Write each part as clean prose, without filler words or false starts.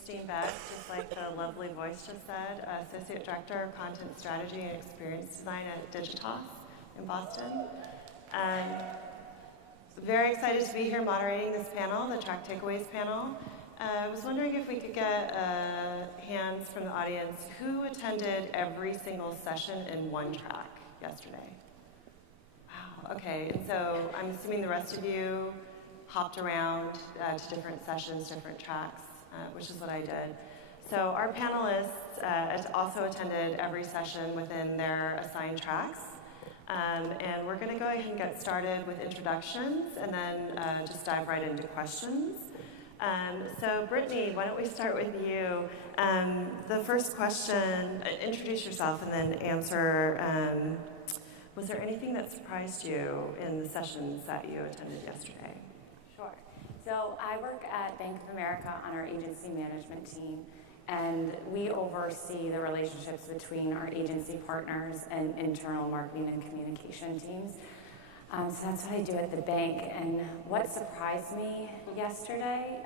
Christine Beck, just like the lovely voice just said, Associate Director of Content Strategy and Experience Design at Digitas in Boston. Very excited to be here moderating this panel, the Track Takeaways panel. I was wondering if we could get hands from the audience. Who attended every single session in one track yesterday? Wow, okay, and so I'm assuming the rest of you hopped around to different sessions, different tracks, which is what I did. So our panelists also attended every session within their assigned tracks. And we're going to go ahead and get started with introductions and then just dive right into questions. So Brittany, why don't we start with you? The first question, introduce yourself and then answer, was there anything that surprised you in the sessions that you attended yesterday? Sure. So I work at Bank of America on our agency management team, and we oversee the relationships between our agency partners and internal marketing and communication teams. So that's what I do at the bank. And what surprised me yesterday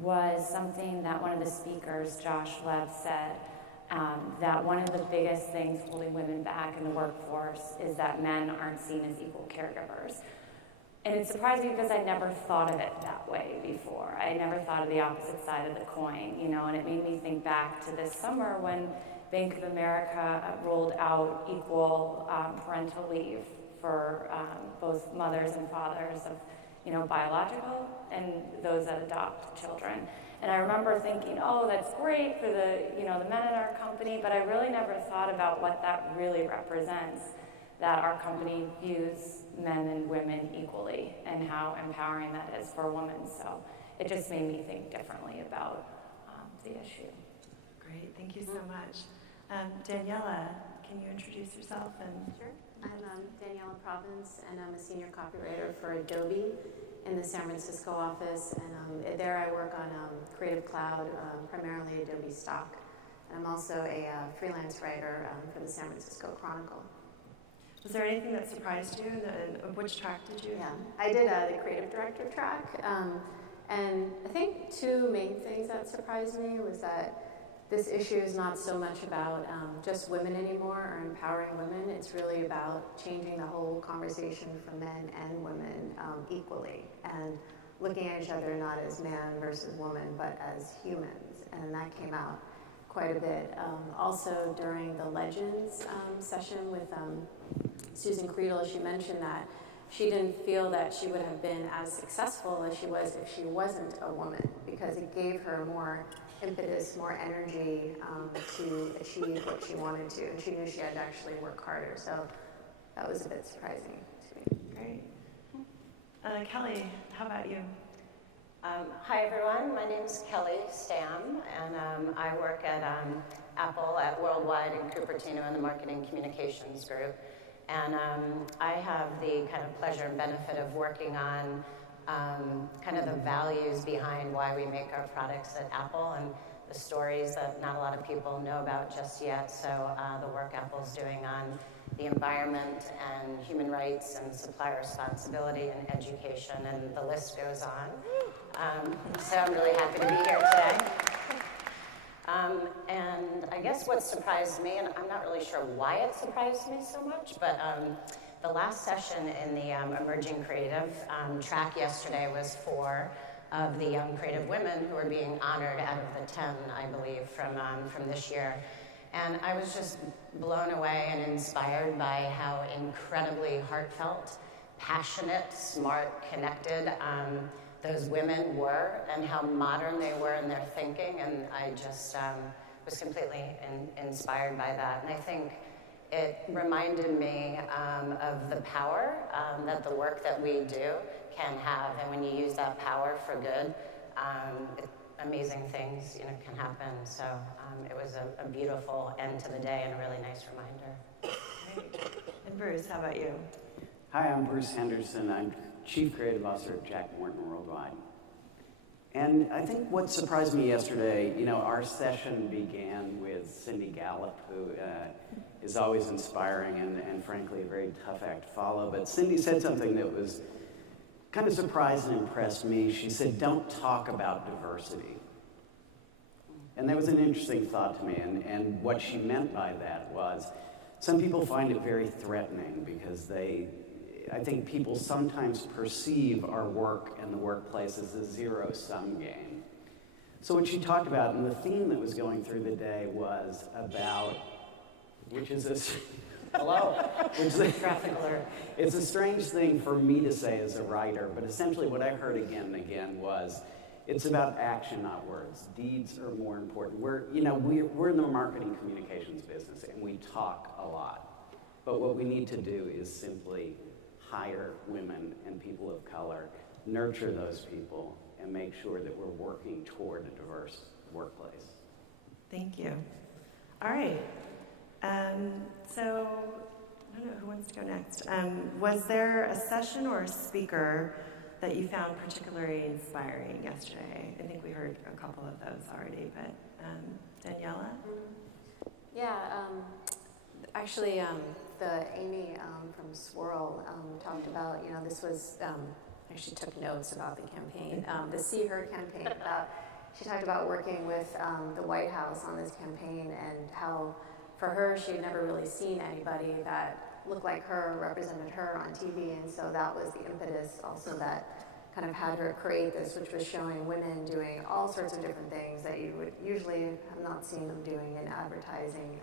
was something that one of the speakers, Josh Lev, said, that one of the biggest things holding women back in the workforce is that men aren't seen as equal caregivers. And it surprised me because I never thought of it that way before. I never thought of the opposite side of the coin, you know, and it made me think back to this summer when Bank of America rolled out equal parental leave for both mothers and fathers of, you know, biological and those that adopt children. And I remember thinking, oh, that's great for the, you know, the men in our company, but I really never thought about what that really represents, that our company views men and women equally and how empowering that is for a woman. So it just made me think differently about the issue. Great, thank you so much. Daniela, can you introduce yourself? Sure. I'm Daniela Province, and I'm a senior copywriter for Adobe in the San Francisco office. And there I work on Creative Cloud, primarily Adobe Stock. And I'm also a freelance writer for the San Francisco Chronicle. Was there anything that surprised you? And which track did you? Yeah, I did the creative director track. And I think two main things that surprised me was that this issue is not so much about just women anymore or empowering women. It's really about changing the whole conversation for men and women equally and looking at each other not as man versus woman, but as humans. And that came out quite a bit. Also during the Legends session with Susan Creedle, she mentioned that she didn't feel that she would have been as successful as she was if she wasn't a woman, because it gave her more impetus, more energy to achieve what she wanted to, and she knew she had to actually work harder. So that was a bit surprising to me. Great. Kelly, how about you? Hi everyone, my name is Kelly Stam, and I work at Apple at Worldwide in Cupertino in the Marketing Communications Group. And I have the kind of pleasure and benefit of working on kind of the values behind why we make our products at Apple and the stories that not a lot of people know about just yet. So the work Apple's doing on the environment and human rights and supplier responsibility and education, and the list goes on. So I'm really happy to be here today. And I guess what surprised me, and I'm not really sure why it surprised me so much, but the last session in the Emerging Creative track yesterday was 4 of the young creative women who are being honored out of the 10, I believe, from this year. And I was just blown away and inspired by how incredibly heartfelt, passionate, smart, connected those women were, and how modern they were in their thinking, and I just was completely inspired by that. And I think it reminded me of the power that the work that we do can have, and when you use that power for good, amazing things can happen. So it was a beautiful end to the day and a really nice reminder. Great. And Bruce, how about you? Hi, I'm Bruce Henderson. I'm Chief Creative Officer at Jack Morton Worldwide. And I think what surprised me yesterday, our session began with Cindy Gallup, who is always inspiring and frankly a very tough act to follow. But Cindy said something that was kind of surprised and impressed me. She said, "Don't talk about diversity." And that was an interesting thought to me, and what she meant by that was, some people find it very threatening because I think people sometimes perceive our work and the workplace as a zero-sum game. So what she talked about, and the theme that was going through the day was about, which is a, hello? Which is a, Traffic alert. it's a strange thing for me to say as a writer, but essentially what I heard again and again was, it's about action, not words. Deeds are more important. We're in the marketing communications business, and we talk a lot. But what we need to do is simply hire women and people of color, nurture those people, and make sure that we're working toward a diverse workplace. Thank you. All right. So, I don't know who wants to go next. Was there a session or a speaker that you found particularly inspiring yesterday? I think we heard a couple of those already, but Daniela? Yeah, actually, the Amy from Swirl talked about, this was, actually took notes about the campaign, the See Her campaign. She talked about working with the White House on this campaign and how, for her, she had never really seen anybody that looked like her, represented her on TV, and so that was the impetus also that kind of had her create this, which was showing women doing all sorts of different things that you would usually have not seen them doing in advertising.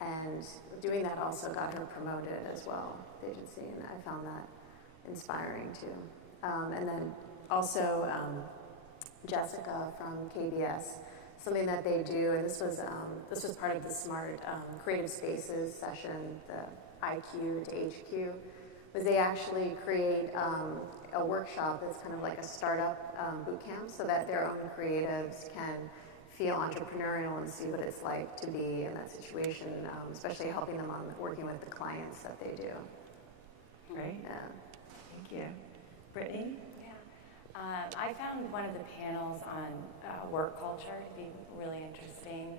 And doing that also got her promoted as well, the agency, and I found that inspiring too. And then also Jessica from KBS, something that they do, and this was part of the Smart Creative Spaces session, the IQ to HQ, was they actually create a workshop that's kind of like a startup boot camp so that their own creatives can feel entrepreneurial and see what it's like to be in that situation, especially helping them on working with the clients that they do. Great. Yeah. Thank you. Brittany? I found one of the panels on work culture to be really interesting,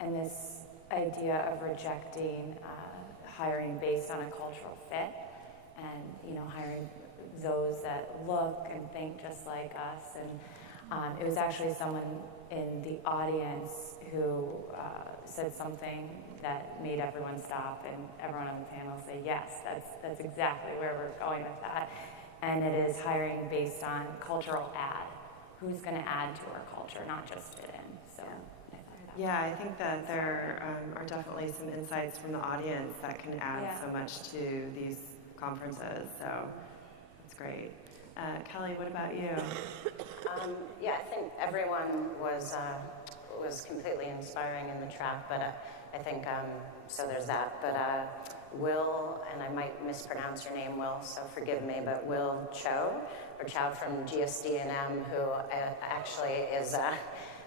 and this idea of rejecting hiring based on a cultural fit, and hiring those that look and think just like us. And it was actually someone in the audience who said something that made everyone stop, and everyone on the panel say, yes, that's exactly where we're going with that. And it is hiring based on cultural add. Who's going to add to our culture, not just fit in. So, Yeah, I think that there are definitely some insights from the audience that can add so much to these conferences. So it's great. Kelly, what about you? Yeah, I think everyone was completely inspiring in the track, but I think, so there's that. But Will, and I might mispronounce your name, Will, so forgive me, but Will Chow from GSD&M, who actually is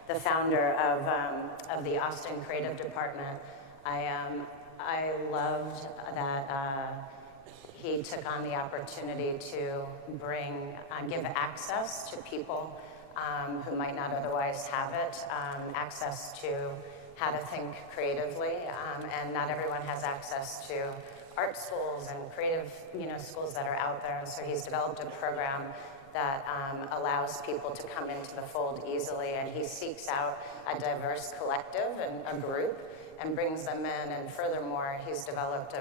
the founder of the Austin Creative Department. I loved that he took on the opportunity to give access to people who might not otherwise have it, access to how to think creatively, and not everyone has access to art schools and creative, schools that are out there. And so he's developed a program that allows people to come into the fold easily, and he seeks out a diverse collective and a group and brings them in. And furthermore, he's developed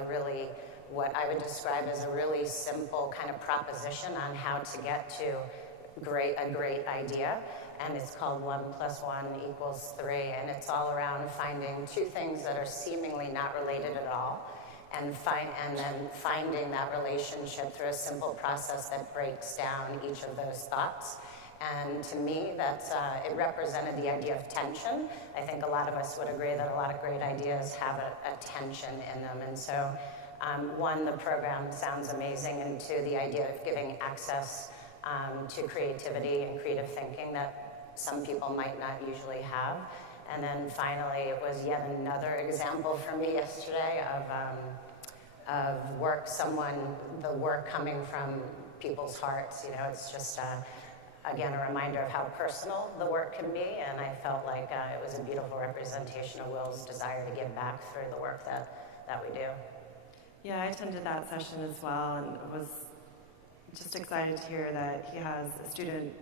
what I would describe as a really simple kind of proposition on how to get to a great idea. And it's called 1 + 1 = 3, and it's all around finding two things that are seemingly not related at all, and then finding that relationship through a simple process that breaks down each of those thoughts. And to me, it represented the idea of tension. I think a lot of us would agree that a lot of great ideas have a tension in them. And so, one, the program sounds amazing, and two, the idea of giving access to creativity and creative thinking that some people might not usually have. And then finally, it was yet another example for me yesterday of the work coming from people's hearts. It's just, again, a reminder of how personal the work can be, and I felt like it was a beautiful representation of Will's desire to give back through the work that we do. Yeah, I attended that session as well, and was just excited to hear that he has a student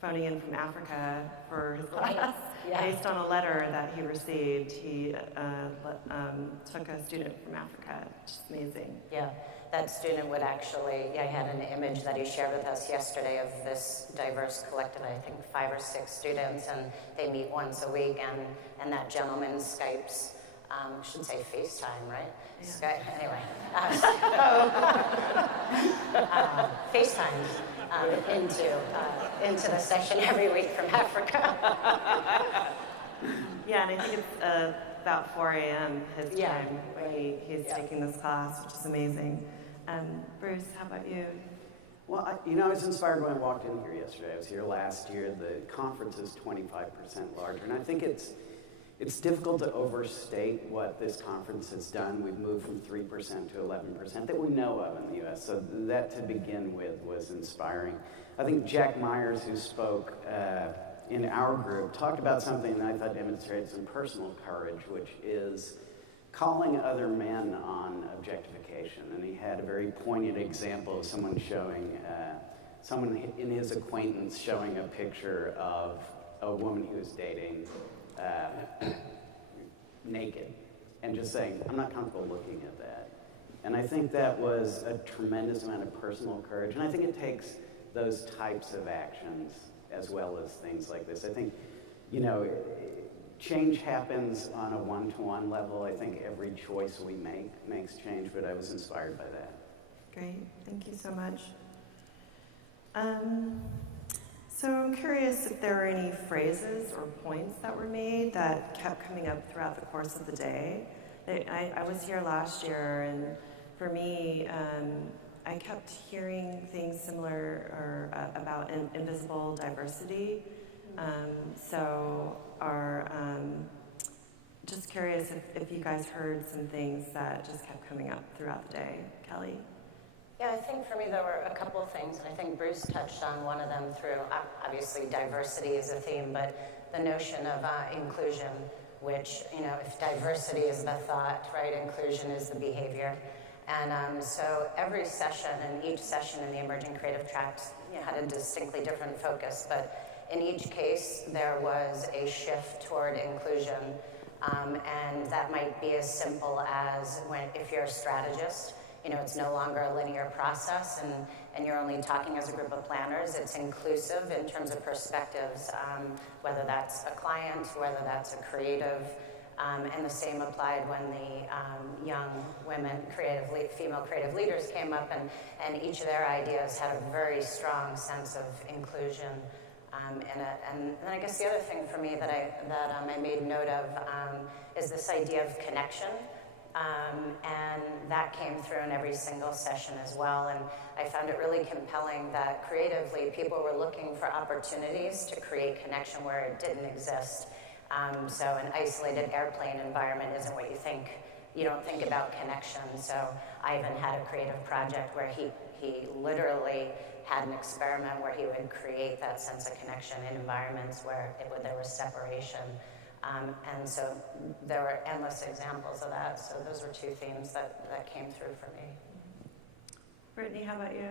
phoning in from Africa for his Right. class. Yeah. Based on a letter that he received, he took a student from Africa, which is amazing. Yeah, that student would actually, I had an image that he shared with us yesterday of this diverse collective, I think 5 or 6 students, and they meet once a week, and that gentleman Skypes, should say FaceTime, right? Yeah. Skype, anyway. FaceTimes into the session every week from Africa. Yeah, and I think it's about 4 a.m. his Yeah. time when he's Yeah. taking this class, which is amazing. Bruce, how about you? Well, I was inspired when I walked in here yesterday. I was here last year. The conference is 25% larger, and I think it's difficult to overstate what this conference has done. We've moved from 3% to 11% that we know of in the U.S., so that to begin with was inspiring. I think Jack Myers, who spoke in our group, talked about something that I thought demonstrated some personal courage, which is calling other men on objectification. And he had a very poignant example of someone showing, someone in his acquaintance showing a picture of a woman he was dating naked, and just saying, I'm not comfortable looking at that. And I think that was a tremendous amount of personal courage, and I think it takes those types of actions as well as things like this. I think, change happens on a one-to-one level. I think every choice we make makes change, but I was inspired by that. Great, thank you so much. So I'm curious if there were any phrases or points that were made that kept coming up throughout the course of the day. I was here last year, and for me, I kept hearing things similar or about invisible diversity. Just curious if you guys heard some things that just kept coming up throughout the day. Kelly? Yeah, I think for me there were a couple of things, and I think Bruce touched on one of them through, obviously diversity is a theme, but the notion of inclusion, which, if diversity is the thought, right, inclusion is the behavior. And so every session, and each session in the Emerging Creative Tracks had a distinctly different focus, but in each case there was a shift toward inclusion. And that might be as simple as if you're a strategist, it's no longer a linear process, and you're only talking as a group of planners. It's inclusive in terms of perspectives, whether that's a client, whether that's a creative, and the same applied when the young women, female creative leaders came up, and each of their ideas had a very strong sense of inclusion in it. And then I guess the other thing for me that I made note of is this idea of connection. And that came through in every single session as well. And I found it really compelling that creatively people were looking for opportunities to create connection where it didn't exist. So an isolated airplane environment isn't what you think. You don't think about connection. So I even had a creative project where he literally had an experiment where he would create that sense of connection in environments where there was separation. And so there were endless examples of that. So those were 2 themes that came through for me. Brittany, how about you?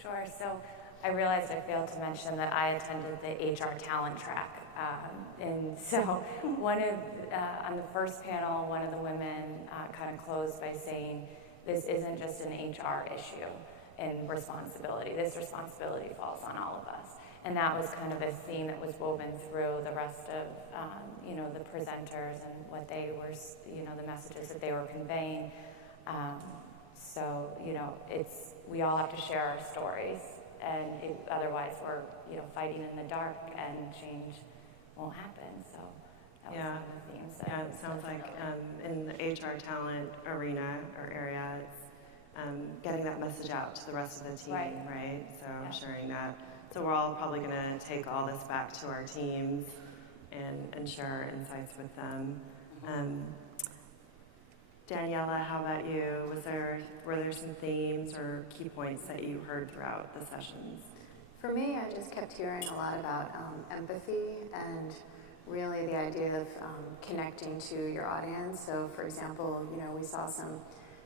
Sure. So I realized I failed to mention that I attended the HR talent track. And so on the first panel, one of the women kind of closed by saying, this isn't just an HR issue and responsibility. This responsibility falls on all of us. And that was kind of a theme that was woven through the rest of, the presenters and what they were, the messages that they were conveying. We all have to share our stories, and otherwise we're, fighting in the dark, and change won't happen. So that was one of the themes. Yeah, it sounds like in the HR talent arena or area, it's getting that message out to the rest of the team, right? So sharing that. So we're all probably going to take all this back to our teams and share our insights with them. Daniela, how about you? Were there some themes or key points that you heard throughout the sessions? For me, I just kept hearing a lot about empathy and really the idea of connecting to your audience. So, for example, we saw some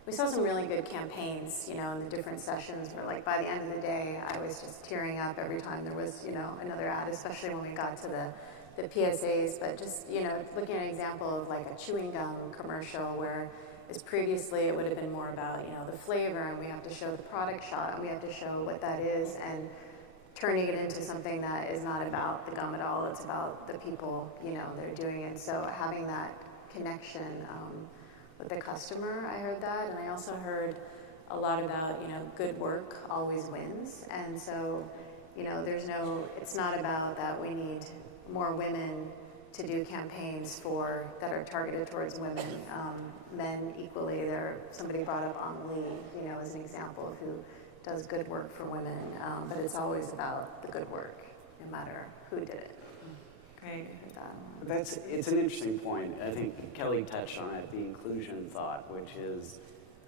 we saw some really good campaigns, you know, in the different sessions where, like, by the end of the day, I was just tearing up every time there was, you know, another ad, especially when we got to the PSAs. But just, you know, looking at an example of like a chewing gum commercial where as previously it would have been more about, you know, the flavor, and we have to show the product shot, and we have to show what that is, and turning it into something that is not about the gum at all, it's about the people, you know, that are doing it. So having that connection with the customer, I heard that, and I also heard a lot about, you know, good work always wins. And so, you know, it's not about that we need more women to do campaigns that are targeted towards women. Men equally, somebody brought up Lee, you know, as an example of who does good work for women, but it's always about the good work, no matter who did it. Great. It's an interesting point. I think Kelly touched on it, the inclusion thought, which is,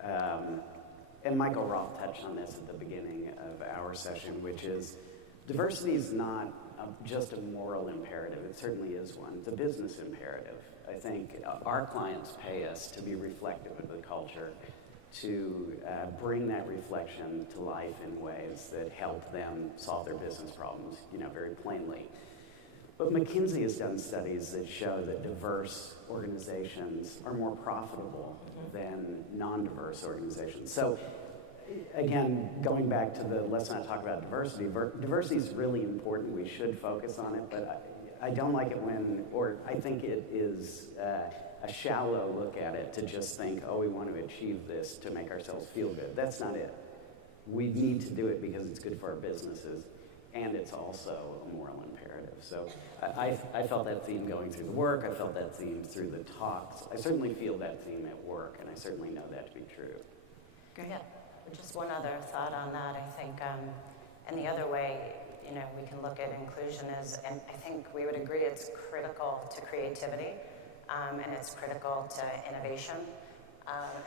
and Michael Roth touched on this at the beginning of our session, which is diversity is not just a moral imperative. It certainly is one. It's a business imperative. I think our clients pay us to be reflective of the culture, to bring that reflection to life in ways that help them solve their business problems, you know, very plainly. But McKinsey has done studies that show that diverse organizations are more profitable than non-diverse organizations. So again, going back to the let's not talk about diversity, diversity is really important. We should focus on it, but I don't like it or I think it is a shallow look at it to just think, oh, we want to achieve this to make ourselves feel good. That's not it. We need to do it because it's good for our businesses, and it's also a moral imperative. So I felt that theme going through the work. I felt that theme through the talks. I certainly feel that theme at work, and I certainly know that to be true. Great. Yeah, just one other thought on that, I think, and the other way, you know, we can look at inclusion is, and I think we would agree it's critical to creativity, and it's critical to innovation,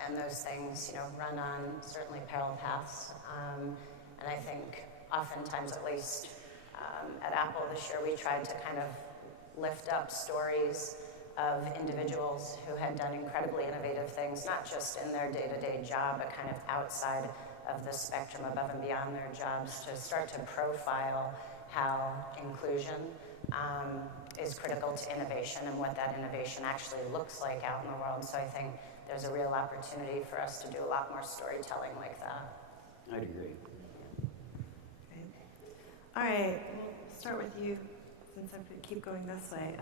and those things, you know, run on certainly parallel paths, and I think oftentimes, at least at Apple this year, we tried to kind of lift up stories of individuals who had done incredibly innovative things, not just in their day-to-day job, but kind of outside of the spectrum, above and beyond their jobs, to start to profile how inclusion is critical to innovation and what that innovation actually looks like out in the world. So I think there's a real opportunity for us to do a lot more storytelling like that. I'd agree. All right, we'll start with you since I keep going this way.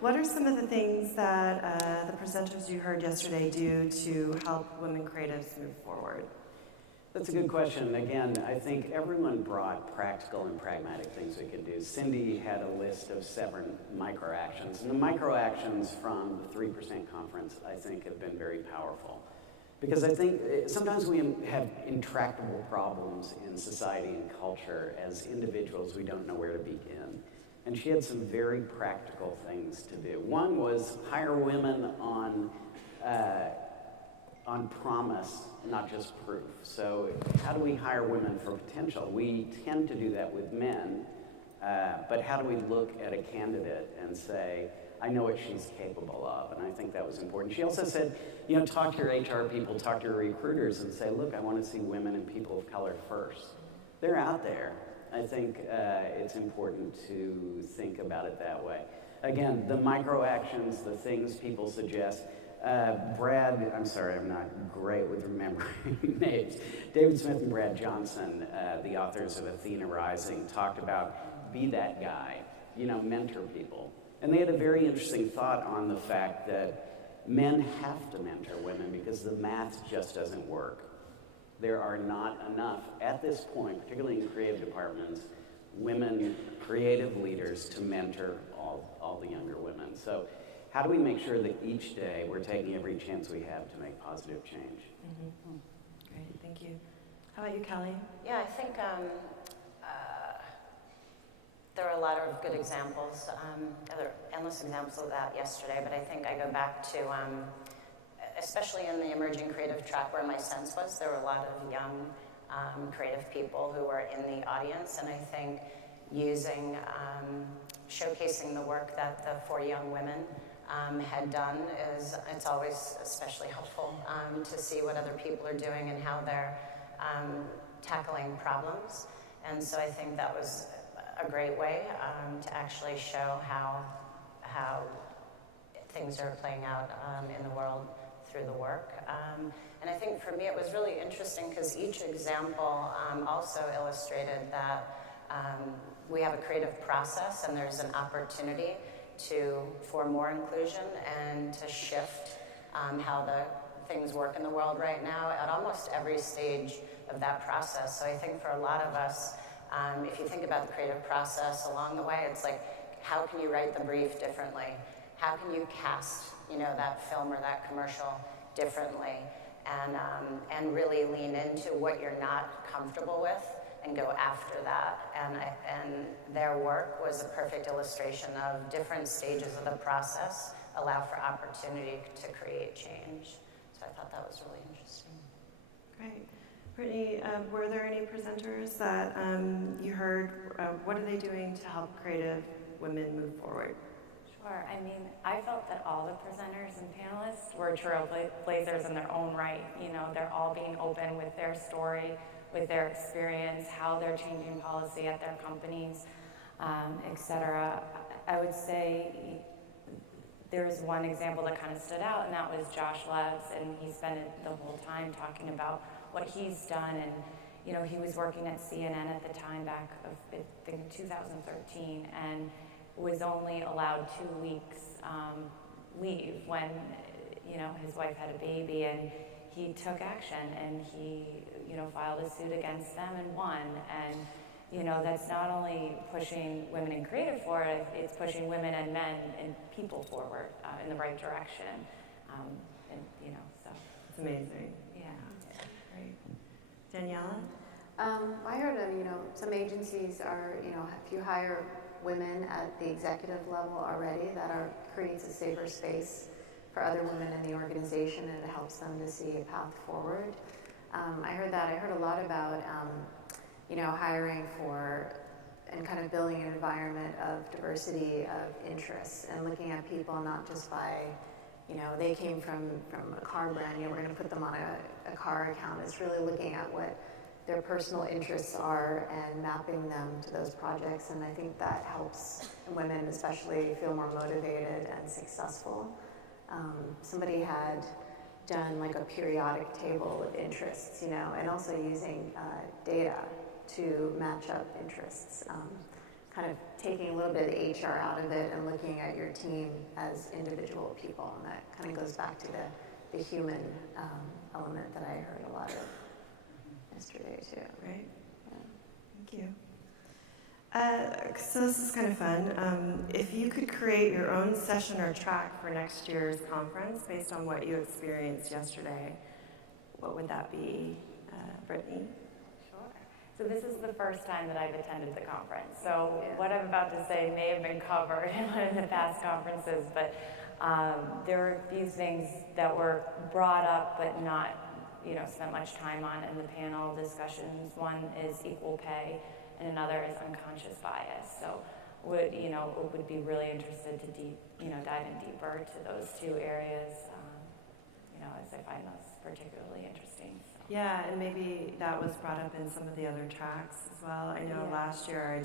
What are some of the things that the presenters you heard yesterday do to help women creatives move forward? That's a good question. Again, I think everyone brought practical and pragmatic things we could do. Cindy had a list of 7 micro actions, and the micro actions from the 3% conference, I think, have been very powerful. Because I think sometimes we have intractable problems in society and culture. As individuals, we don't know where to begin. And she had some very practical things to do. One was hire women on promise, not just proof. So how do we hire women for potential? We tend to do that with men, but how do we look at a candidate and say, I know what she's capable of, and I think that was important. She also said, you know, talk to your HR people, talk to your recruiters, and say, look, I want to see women and people of color first. They're out there. I think it's important to think about it that way. Again, the micro actions, the things people suggest. Brad, I'm sorry, I'm not great with remembering names. David Smith and Brad Johnson, the authors of Athena Rising, talked about be that guy, you know, mentor people. And they had a very interesting thought on the fact that men have to mentor women because the math just doesn't work. There are not enough, at this point, particularly in creative departments, women, creative leaders to mentor all the younger women. So how do we make sure that each day we're taking every chance we have to make positive change? Mm-hmm. Great, thank you. How about you, Kelly? Yeah, I think there are a lot of good examples. There are endless examples of that yesterday, but I think I go back to, especially in the emerging creative track, where my sense was there were a lot of young creative people who were in the audience, and I think showcasing the work that the 4 young women had done is it's always especially helpful to see what other people are doing and how they're tackling problems. And so I think that was a great way to actually show how things are playing out in the world through the work. And I think for me it was really interesting because each example also illustrated that we have a creative process and there's an opportunity for more inclusion and to shift how the things work in the world right now at almost every stage of that process. So I think for a lot of us, if you think about the creative process along the way, it's like, how can you write the brief differently? How can you cast, that film or that commercial differently, and really lean into what you're not comfortable with and go after that. And their work was a perfect illustration of different stages of the process allow for opportunity to create change. So I thought that was really interesting. Great. Brittany, were there any presenters that you heard? What are they doing to help creative women move forward? Sure. I mean, I felt that all the presenters and panelists were trailblazers in their own right. They're all being open with their story, with their experience, how they're changing policy at their companies, et cetera. I would say there was one example that kind of stood out, and that was Josh Leves, and he spent the whole time talking about what he's done. And he was working at CNN at the time back of, I think, 2013, and was only allowed 2 weeks leave when his wife had a baby, and he took action and he filed a suit against them and won. And that's not only pushing women in creative forward, it's pushing women and men and people forward in the right direction. So it's amazing. Yeah. Great. Daniela? I heard of, some agencies are, if you hire women at the executive level already, creates a safer space for other women in the organization, and it helps them to see a path forward. I heard that. I heard a lot about, hiring for and kind of building an environment of diversity of interests and looking at people not just by, they came from a car brand, we're going to put them on a car account. It's really looking at what their personal interests are and mapping them to those projects. And I think that helps women especially feel more motivated and successful. Somebody had done like a periodic table of interests, and also using data to match up interests, kind of taking a little bit of the HR out of it and looking at your team as individual people. And that kind of goes back to the human element that I heard a lot of yesterday too. Great. Yeah. Thank you. So this is kind of fun. If you could create your own session or track for next year's conference based on what you experienced yesterday, what would that be, Brittany? Sure. So this is the first time that I've attended the conference. So what I'm about to say may have been covered in one of the past conferences, but there were a few things that were brought up but not spent much time on in the panel discussions. One is equal pay, and another is unconscious bias. So would be really interested to dive in deeper to those two areas, as I find those particularly interesting. So. Yeah, and maybe that was brought up in some of the other tracks as well. I know last year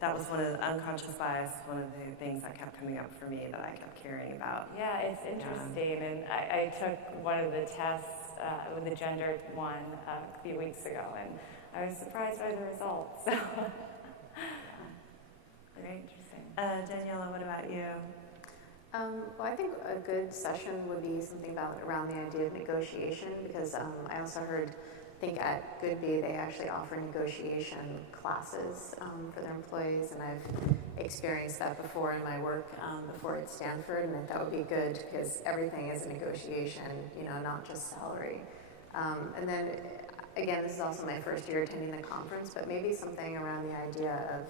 that was one of the unconscious bias, one of the things that kept coming up for me that I kept hearing about. Yeah, it's interesting, and I took one of the tests, with the gendered one, a few weeks ago, and I was surprised by the results. So. Very interesting. Daniela, what about you? Well, I think a good session would be something around the idea of negotiation, because I also heard, I think at Goodby, they actually offer negotiation classes for their employees, and I've experienced that before in my work before at Stanford, and I thought would be good because everything is a negotiation, not just salary. And then, again, this is also my first year attending the conference, but maybe something around the idea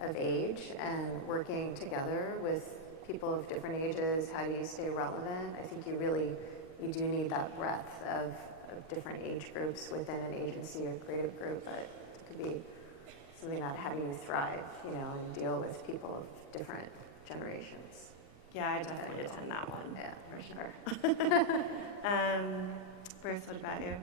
of age and working together with people of different ages. How do you stay relevant? I think you do need that breadth of different age groups within an agency or creative group, but it could be something about how do you thrive, and deal with people of different generations. Yeah, I definitely attend that one. Yeah, for sure. Bruce, what about you?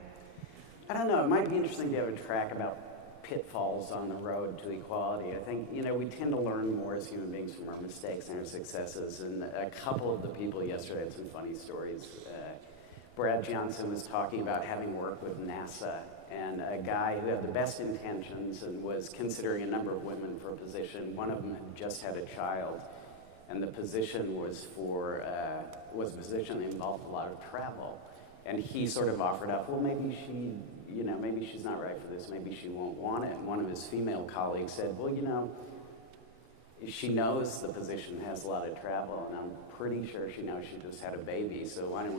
I don't know, it might be interesting to have a track about pitfalls on the road to equality. I think, we tend to learn more as human beings from our mistakes and our successes. And a couple of the people yesterday had some funny stories. Brad Johnson was talking about having worked with NASA, and a guy who had the best intentions and was considering a number of women for a position. One of them had just had a child, and the position was a position that involved a lot of travel. And he sort of offered up, well, maybe she's not right for this, maybe she won't want it. And one of his female colleagues said, well, she knows the position has a lot of travel, and I'm pretty sure she knows she just had a baby, so why don't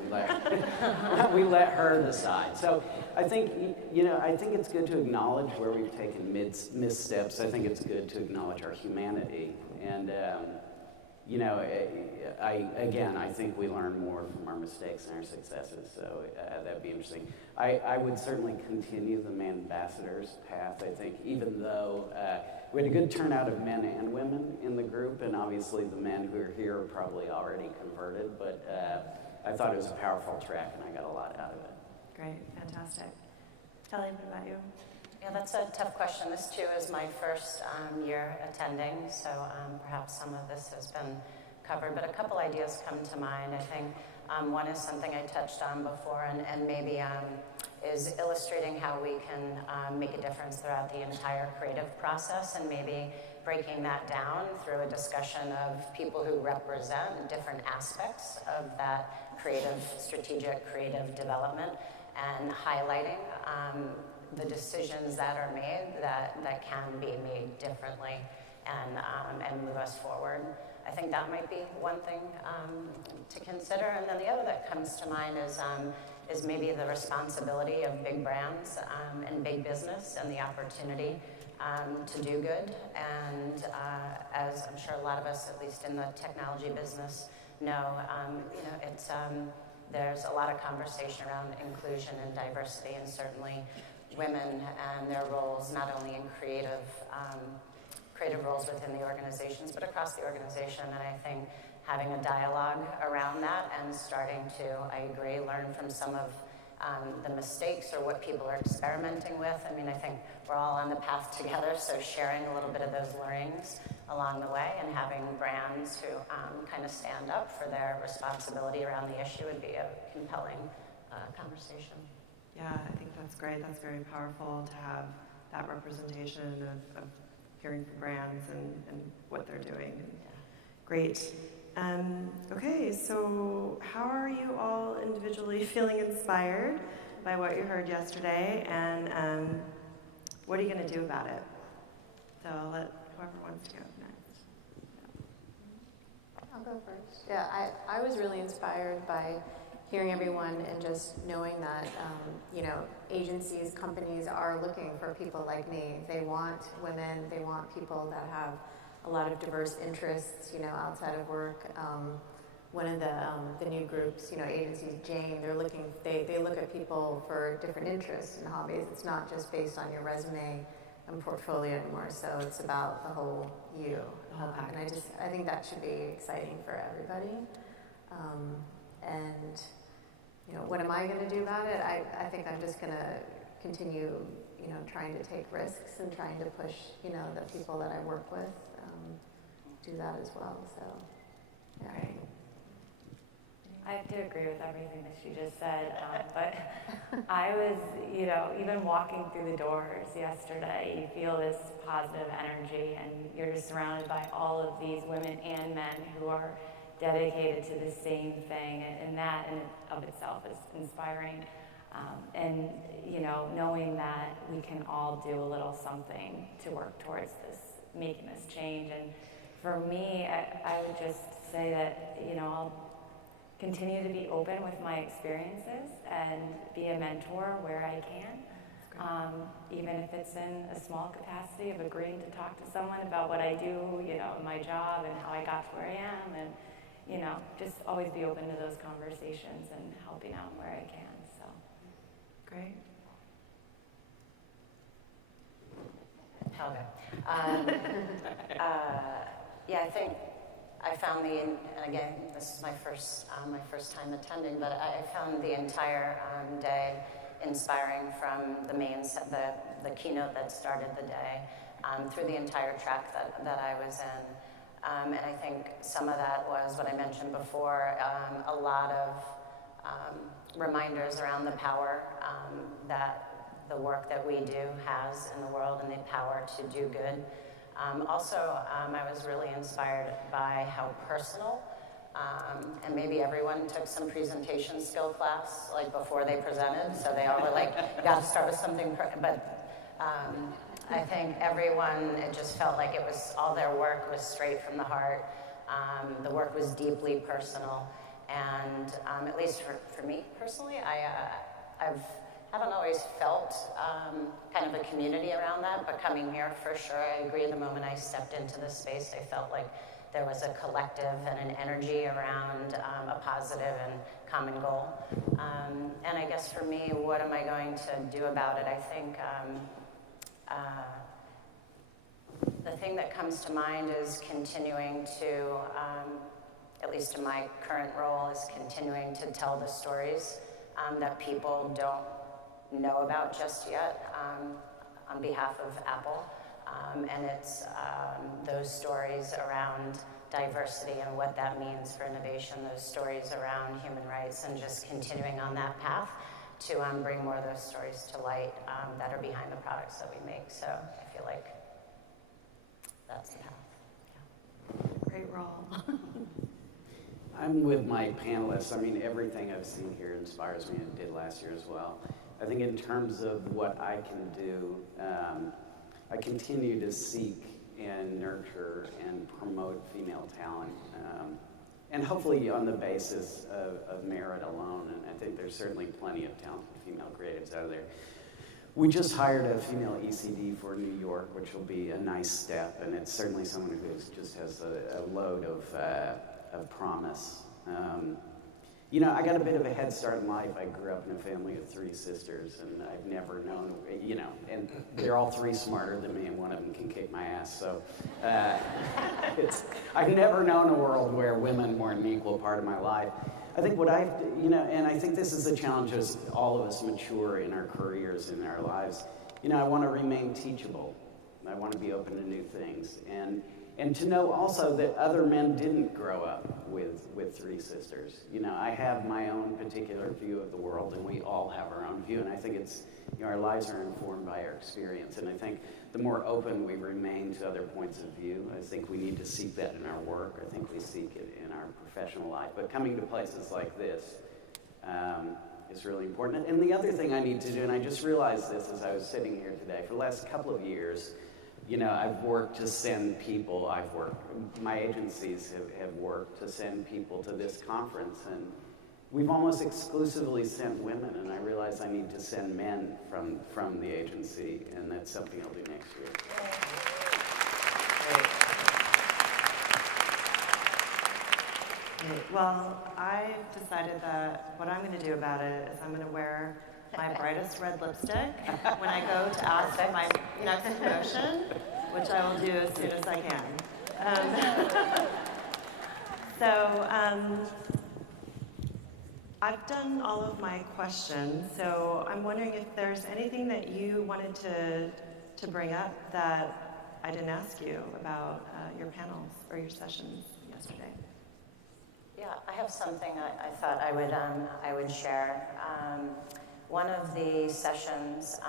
we let her decide? So I think, I think it's good to acknowledge where we've taken missteps. I think it's good to acknowledge our humanity. And, I think we learn more from our mistakes and our successes, so that'd be interesting. I would certainly continue the Manbassadors path. I think even though we had a good turnout of men and women in the group, and obviously the men who are here are probably already converted, but I thought it was a powerful track and I got a lot out of it. Great, fantastic. Kelly, what about you? Yeah, that's a tough question. This too is my first year attending, so perhaps some of this has been covered, but a couple ideas come to mind. I think one is something I touched on before, and maybe is illustrating how we can make a difference throughout the entire creative process, and maybe breaking that down through a discussion of people who represent different aspects of that strategic creative development, and highlighting the decisions that are made that can be made differently and move us forward. I think that might be one thing to consider. And then the other that comes to mind is maybe the responsibility of big brands and big business and the opportunity to do good. And as I'm sure a lot of us, at least in the technology business, know, it's there's a lot of conversation around inclusion and diversity, and certainly women and their roles, not only in creative roles within the organizations, but across the organization. And I think having a dialogue around that and starting to, I agree, learn from some of the mistakes or what people are experimenting with. I mean, I think we're all on the path together, so sharing a little bit of those learnings along the way and having brands who kind of stand up for their responsibility around the issue would be a compelling conversation. Yeah, I think that's great. That's very powerful to have that representation of hearing from brands and what they're doing. Yeah. Great. Okay, so how are you all individually feeling inspired by what you heard yesterday, and what are you going to do about it? So I'll let whoever wants to go next. I'll go first. Yeah, I was really inspired by hearing everyone and just knowing that, agencies, companies are looking for people like me. They want women, they want people that have a lot of diverse interests, outside of work. One of the new groups, agencies, Jane, they look at people for different interests and hobbies. It's not just based on your resume and portfolio anymore, so it's about the whole you. And I think that should be exciting for everybody. And what am I going to do about it? I think I'm just going to continue, trying to take risks and trying to push, the people that I work with do that as well. So, yeah. Great. I have to agree with everything that she just said, but I was, even walking through the doors yesterday, you feel this positive energy, and you're just surrounded by all of these women and men who are dedicated to the same thing, and that in of itself is inspiring. And knowing that we can all do a little something to work towards making this change. And for me, I would just say that, I'll continue to be open with my experiences and be a mentor where I can, even if it's in a small capacity of agreeing to talk to someone about what I do, my job and how I got to where I am, and just always be open to those conversations and helping out where I can. So, Great. Helga. Yeah, I think I found and again, this is my first time attending, but I found the entire day inspiring from the keynote that started the day through the entire track that I was in. And I think some of that was what I mentioned before, a lot of reminders around the power that the work that we do has in the world and the power to do good. Also, I was really inspired by how personal, and maybe everyone took some presentation skill class like before they presented, so they all were like, you got to start with something, but I think everyone, it just felt like it was, all their work was straight from the heart. The work was deeply personal, and at least for me personally, I haven't always felt kind of a community around that, but coming here for sure, I agree. The moment I stepped into this space, I felt like there was a collective and an energy around a positive and common goal. And I guess for me, what am I going to do about it? I think the thing that comes to mind is continuing to, at least in my current role, is continuing to tell the stories that people don't know about just yet on behalf of Apple. And it's those stories around diversity and what that means for innovation, those stories around human rights, and just continuing on that path to bring more of those stories to light that are behind the products that we make. So I feel like that's the path. Yeah. Great role. I'm with my panelists. I mean, everything I've seen here inspires me, and did last year as well. I think in terms of what I can do, I continue to seek and nurture and promote female talent, and hopefully on the basis of merit alone. And I think there's certainly plenty of talented female creatives out there. We just hired a female ECD for New York, which will be a nice step, and it's certainly someone who just has a load of promise. You know, I got a bit of a head start in life. I grew up in a family of 3 sisters, and I've never known, you know, and they're all 3 smarter than me, and one of them can kick my ass. So I've never known a world where women weren't an equal part of my life. I think what and I think this is a challenge as all of us mature in our careers, in our lives. You know, I want to remain teachable. I want to be open to new things. And to know also that other men didn't grow up with 3 sisters. You know, I have my own particular view of the world, and we all have our own view. And I think it's, you know, our lives are informed by our experience. And I think the more open we remain to other points of view, I think we need to seek that in our work. I think we seek it in our professional life. But coming to places like this is really important. And the other thing I need to do, and I just realized this as I was sitting here today, for the last couple of years, you know, I've worked to send people, my agencies have worked to send people to this conference, and we've almost exclusively sent women, and I realize I need to send men from the agency, and that's something I'll do next year. Great. Well, I've decided that what I'm going to do about it is I'm going to wear my brightest red lipstick when I go to ask for my next promotion, which I will do as soon as I can. I've done all of my questions, so I'm wondering if there's anything that you wanted to bring up that I didn't ask you about your panels or your sessions yesterday. Yeah, I have something I thought I would share. One of the sessions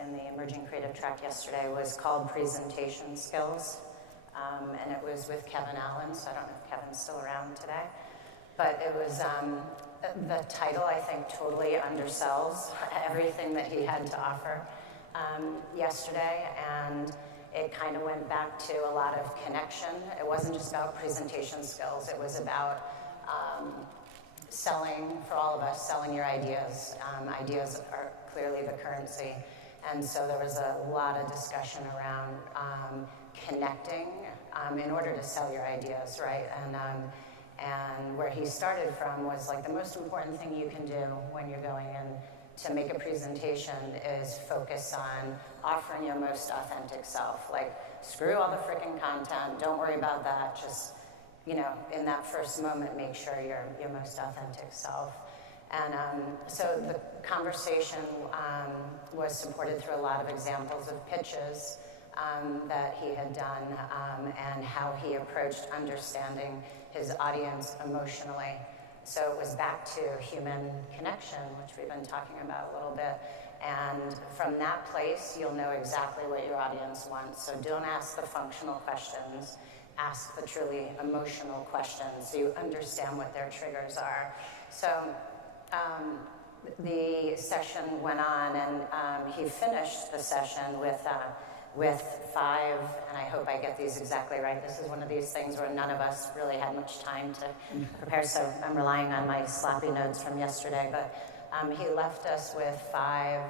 in the Emerging Creative track yesterday was called Presentation Skills, and it was with Kevin Allen, so I don't know if Kevin's still around today, but it was, the title I think totally undersells everything that he had to offer yesterday, and it kind of went back to a lot of connection. It wasn't just about presentation skills, it was about selling, for all of us, selling your ideas. Ideas are clearly the currency. And so there was a lot of discussion around connecting in order to sell your ideas, right? And where he started from was like the most important thing you can do when you're going in to make a presentation is focus on offering your most authentic self. Like screw all the freaking content, don't worry about that, just, you know, in that first moment, make sure you're your most authentic self. And so the conversation was supported through a lot of examples of pitches that he had done and how he approached understanding his audience emotionally. So it was back to human connection, which we've been talking about a little bit. And from that place, you'll know exactly what your audience wants. So don't ask the functional questions, ask the truly emotional questions so you understand what their triggers are. So the session went on, and he finished the session with 5, and I hope I get these exactly right. This is one of these things where none of us really had much time to prepare, so I'm relying on my sloppy notes from yesterday. But he left us with 5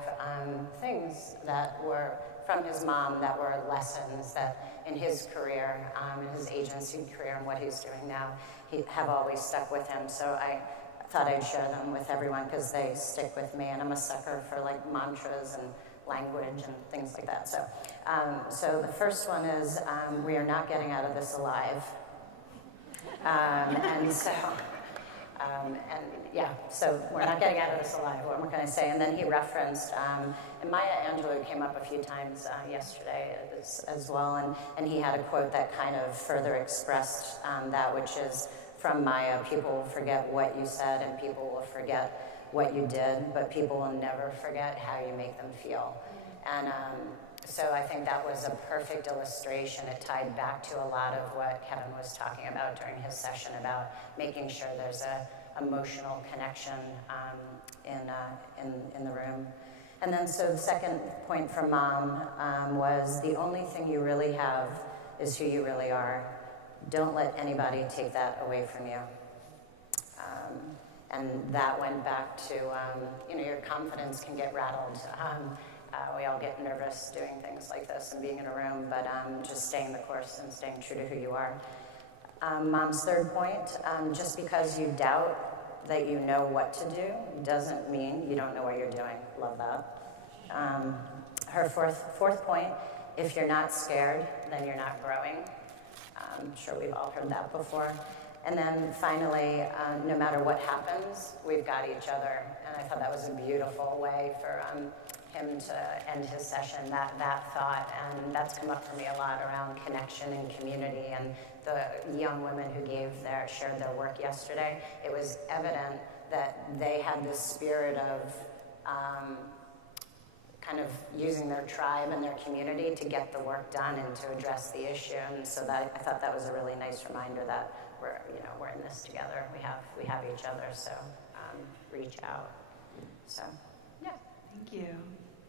things that were from his mom that were lessons that in his career, in his agency career and what he's doing now, have always stuck with him. So I thought I'd share them with everyone because they stick with me, and I'm a sucker for like mantras and language and things like that. So, so the first one is, we are not getting out of this alive. And so, and yeah, so we're not getting out of this alive, what can I say? And then he referenced, and Maya Angelou came up a few times yesterday as well, and he had a quote that kind of further expressed that, which is from Maya: people will forget what you said and people will forget what you did, but people will never forget how you make them feel. And so I think that was a perfect illustration. It tied back to a lot of what Kevin was talking about during his session about making sure there's a emotional connection in the room. And then so the second point from Mom was the only thing you really have is who you really are. Don't let anybody take that away from you. And that went back to, you know, your confidence can get rattled. We all get nervous doing things like this and being in a room, but just staying the course and staying true to who you are. Mom's third point, just because you doubt that you know what to do doesn't mean you don't know what you're doing. Love that. Her fourth point, if you're not scared, then you're not growing. I'm sure we've all heard that before. And then finally, no matter what happens, we've got each other. And I thought that was a beautiful way for him to end his session, that thought. And that's come up for me a lot around connection and community. And the young women who shared their work yesterday, it was evident that they had this spirit of kind of using their tribe and their community to get the work done and to address the issue. And so that, I thought that was a really nice reminder that we're in this together. We have each other. So reach out. So yeah. Thank you.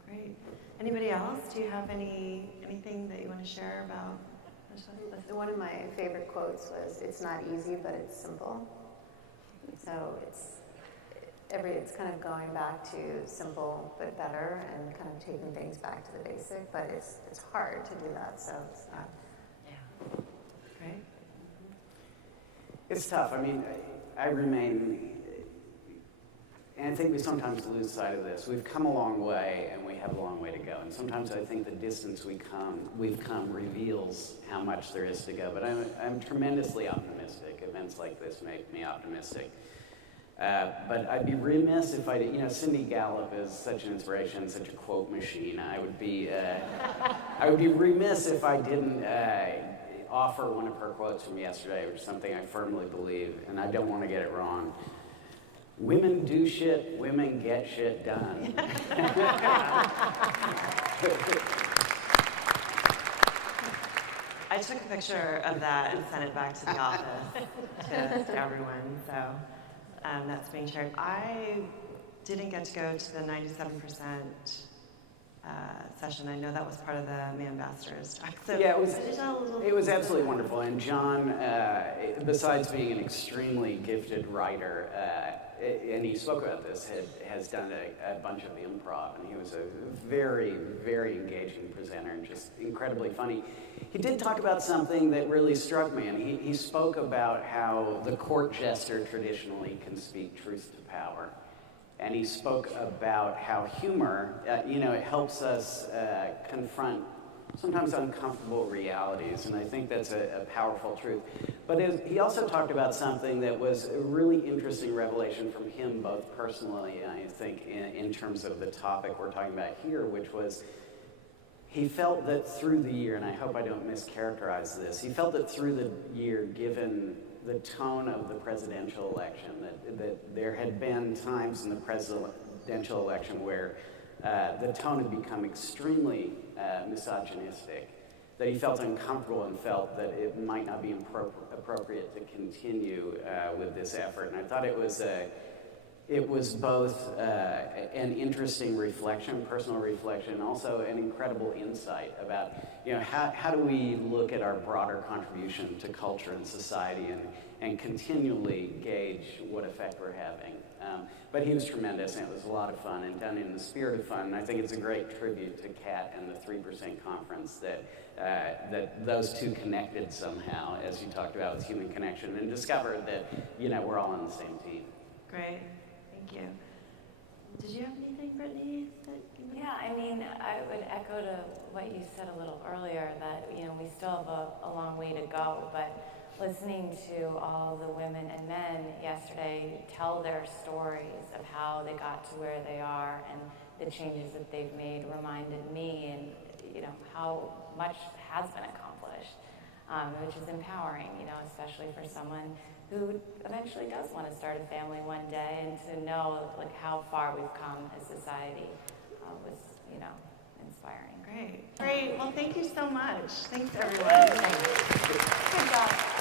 Great. Anybody else? Do you have anything that you want to share about this? One of my favorite quotes was, "It's not easy, but it's simple." So it's kind of going back to simple but better and kind of taking things back to the basic, but it's hard to do that, so it's not. Yeah. Great. It's tough. I mean, I remain, and I think we sometimes lose sight of this. We've come a long way, and we have a long way to go. And sometimes I think the distance we've come reveals how much there is to go. But I'm tremendously optimistic. Events like this make me optimistic. But I'd be remiss if Cindy Gallup is such an inspiration, such a quote machine. I would be remiss if I didn't offer one of her quotes from yesterday, which is something I firmly believe, and I don't want to get it wrong. Women do shit, women get shit done. I took a picture of that and sent it back to the office to everyone, so that's being shared. I didn't get to go to the 97% session. I know that was part of the Manbassadors talk. So yeah, it was absolutely wonderful. And John, besides being an extremely gifted writer, and he spoke about this, has done a bunch of improv, and he was a very, very engaging presenter and just incredibly funny. He did talk about something that really struck me, and he spoke about how the court jester traditionally can speak truth to power. And he spoke about how humor, it helps us confront sometimes uncomfortable realities, and I think that's a powerful truth. But he also talked about something that was a really interesting revelation from him, both personally and I think in terms of the topic we're talking about here, which was he felt that through the year, and I hope I don't mischaracterize this, he felt that through the year, given the tone of the presidential election, that there had been times in the presidential election where the tone had become extremely misogynistic, that he felt uncomfortable and felt that it might not be appropriate to continue with this effort. And I thought it was both an interesting reflection, personal reflection, and also an incredible insight about, how do we look at our broader contribution to culture and society and continually gauge what effect we're having. But he was tremendous, and it was a lot of fun, and done in the spirit of fun. And I think it's a great tribute to Kat and the 3% Conference that those two connected somehow, as you talked about with human connection, and discovered that, we're all on the same team. Great. Thank you. Did you have anything, Brittany? Yeah, I mean, I would echo to what you said a little earlier, that, we still have a long way to go, but listening to all the women and men yesterday tell their stories of how they got to where they are and the changes that they've made reminded me and, how much has been accomplished, which is empowering, especially for someone who eventually does want to start a family one day, and to know how far we've come as society was, inspiring. Great. Well, thank you so much. Thanks, everyone. Good job.